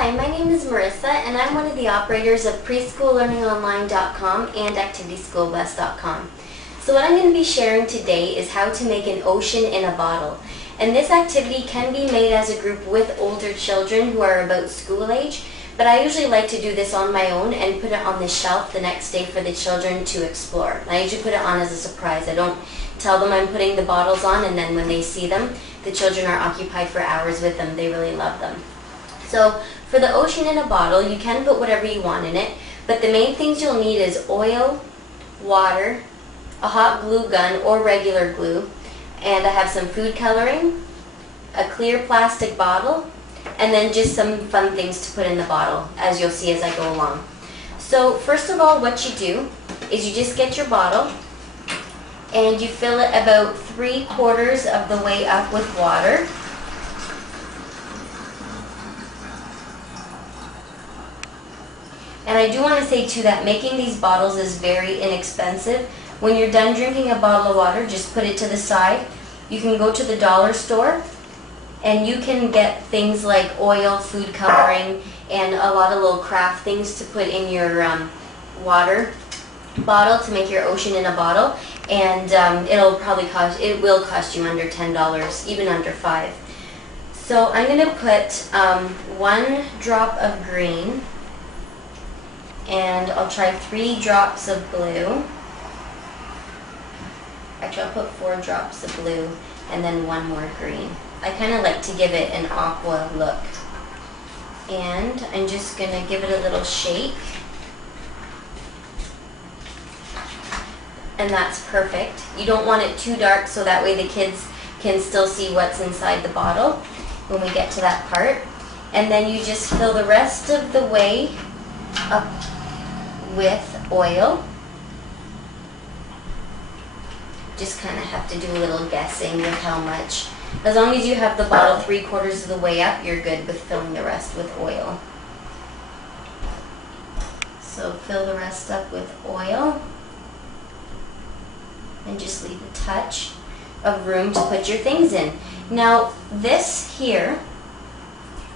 Hi, my name is Marissa and I'm one of the operators of PreschoolLearningOnline.com and ActivitySchoolBus.com. So what I'm going to be sharing today is how to make an ocean in a bottle. And this activity can be made as a group with older children who are about school age, but I usually like to do this on my own and put it on the shelf the next day for the children to explore. I usually put it on as a surprise. I don't tell them I'm putting the bottles on, and then when they see them, the children are occupied for hours with them. They really love them. So for the ocean in a bottle, you can put whatever you want in it, but the main things you'll need is oil, water, a hot glue gun or regular glue, and I have some food coloring, a clear plastic bottle, and then just some fun things to put in the bottle, as you'll see as I go along. So first of all, what you do is you just get your bottle and you fill it about 3/4 of the way up with water. And I do want to say too that making these bottles is very inexpensive. When you're done drinking a bottle of water, just put it to the side. You can go to the dollar store and you can get things like oil, food coloring, and a lot of little craft things to put in your water bottle to make your ocean in a bottle. And it will cost you under $10, even under $5. So I'm going to put 1 drop of green, and I'll try 3 drops of blue. Actually, I'll put 4 drops of blue and then 1 more green. I kind of like to give it an aqua look. And I'm just going to give it a little shake. And that's perfect. You don't want it too dark so that way the kids can still see what's inside the bottle when we get to that part. And then you just fill the rest of the way up with oil. Just kind of have to do a little guessing with how much. As long as you have the bottle 3/4 of the way up, you're good with filling the rest with oil. So fill the rest up with oil and just leave a touch of room to put your things in. Now this here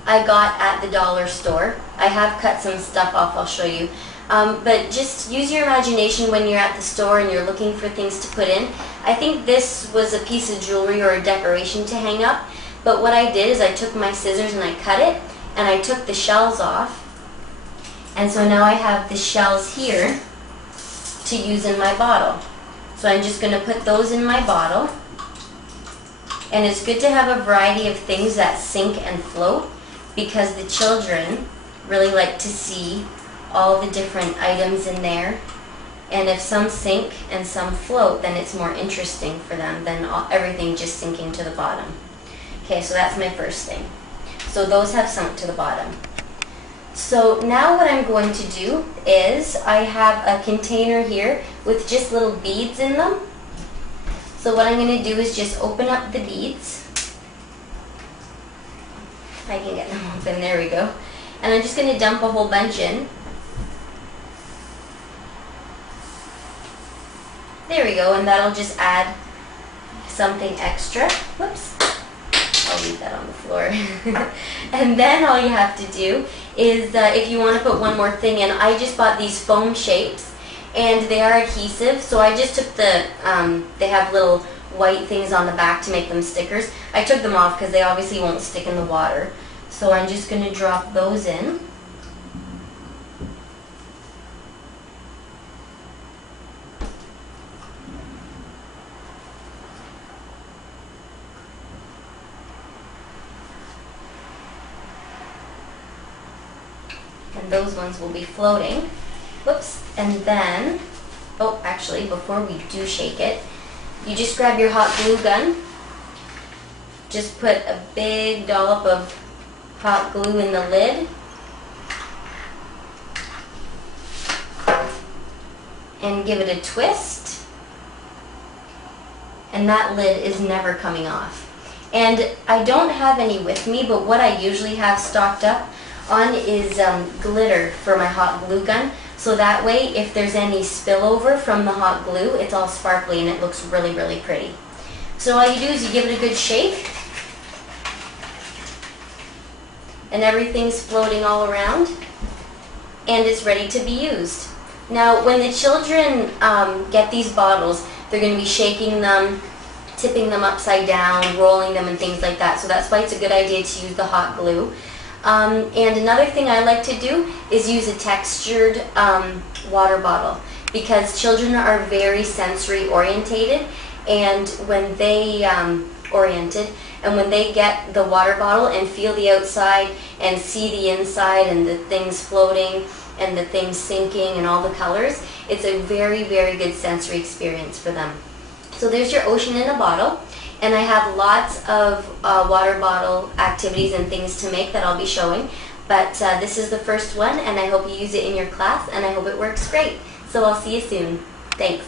I got at the dollar store. I have cut some stuff off, I'll show you. But just use your imagination when you're at the store and you're looking for things to put in. I think this was a piece of jewelry or a decoration to hang up, but what I did is I took my scissors and I cut it, and I took the shells off, and so now I have the shells here to use in my bottle. So I'm just going to put those in my bottle, and it's good to have a variety of things that sink and float, because the children really like to see all the different items in there, and if some sink and some float, then it's more interesting for them than everything just sinking to the bottom. Okay, so that's my first thing. So those have sunk to the bottom. So now what I'm going to do is I have a container here with just little beads in them. So what I'm going to do is just open up the beads. I can get them open, there we go. And I'm just going to dump a whole bunch in. There we go, and that'll just add something extra. Whoops. I'll leave that on the floor. And then all you have to do is, if you want to put one more thing in, I just bought these foam shapes, and they are adhesive, so I just took the, they have little white things on the back to make them stickers. I took them off because they obviously won't stick in the water. So I'm just going to drop those in. And those ones will be floating. Whoops. And then, oh, actually, before we do shake it, you just grab your hot glue gun. Just put a big dollop of hot glue in the lid. And give it a twist. And that lid is never coming off. And I don't have any with me, but what I usually have stocked up on is glitter for my hot glue gun, so that way if there's any spillover from the hot glue, it's all sparkly and it looks really, really pretty. So all you do is you give it a good shake, and everything's floating all around, and it's ready to be used. Now, when the children get these bottles, they're going to be shaking them, tipping them upside down, rolling them, and things like that. So that's why it's a good idea to use the hot glue. And another thing I like to do is use a textured water bottle, because children are very sensory orientated, and when they get the water bottle and feel the outside and see the inside and the things floating and the things sinking and all the colors, it's a very, very good sensory experience for them. So there's your ocean in a bottle, and I have lots of water bottle activities and things to make that I'll be showing, but this is the first one, and I hope you use it in your class, and I hope it works great. So I'll see you soon. Thanks.